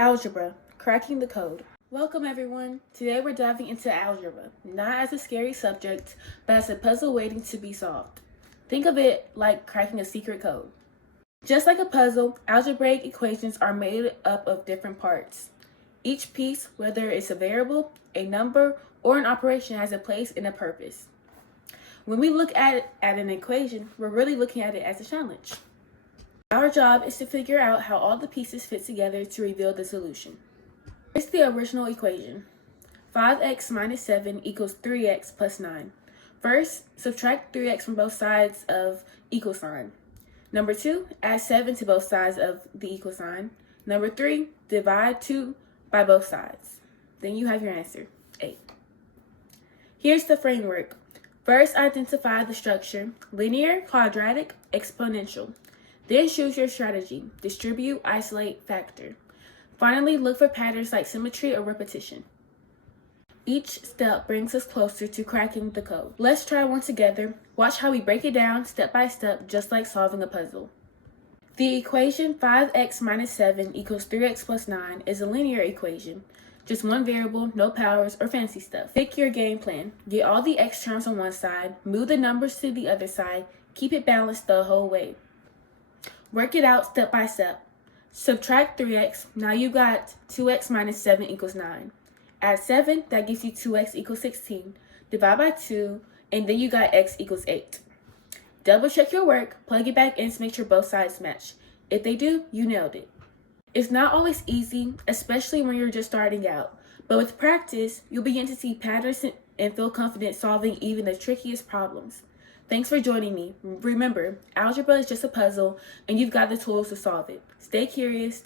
Algebra, cracking the code. Welcome everyone. Today we're diving into algebra, not as a scary subject, but as a puzzle waiting to be solved. Think of it like cracking a secret code. Just like a puzzle, algebraic equations are made up of different parts. Each piece, whether it's a variable, a number, or an operation, has a place and a purpose. When we look at an equation, we're really looking at it as a challenge. Our job is to figure out how all the pieces fit together to reveal the solution. Here's the original equation. 5x minus 7 equals 3x plus 9. First, subtract 3x from both sides of equal sign. Number 2, add 7 to both sides of the equal sign. Number 3, divide 2 by both sides. Then you have your answer, 8. Here's the framework. First, identify the structure: linear, quadratic, exponential. Then choose your strategy: distribute, isolate, factor. Finally, look for patterns like symmetry or repetition. Each step brings us closer to cracking the code. Let's try one together. Watch how we break it down step by step, just like solving a puzzle. The equation 5x minus 7 equals 3x plus 9 is a linear equation. Just one variable, no powers or fancy stuff. Pick your game plan. Get all the x terms on one side, move the numbers to the other side, keep it balanced the whole way. Work it out step by step. Subtract 3x, now you got 2x minus 7 equals 9. Add 7, that gives you 2x equals 16. Divide by 2, and then you got x equals 8. Double check your work, plug it back in to make sure both sides match. If they do, you nailed it. It's not always easy, especially when you're just starting out. But with practice, you'll begin to see patterns and feel confident solving even the trickiest problems. Thanks for joining me. Remember, algebra is just a puzzle, and you've got the tools to solve it. Stay curious.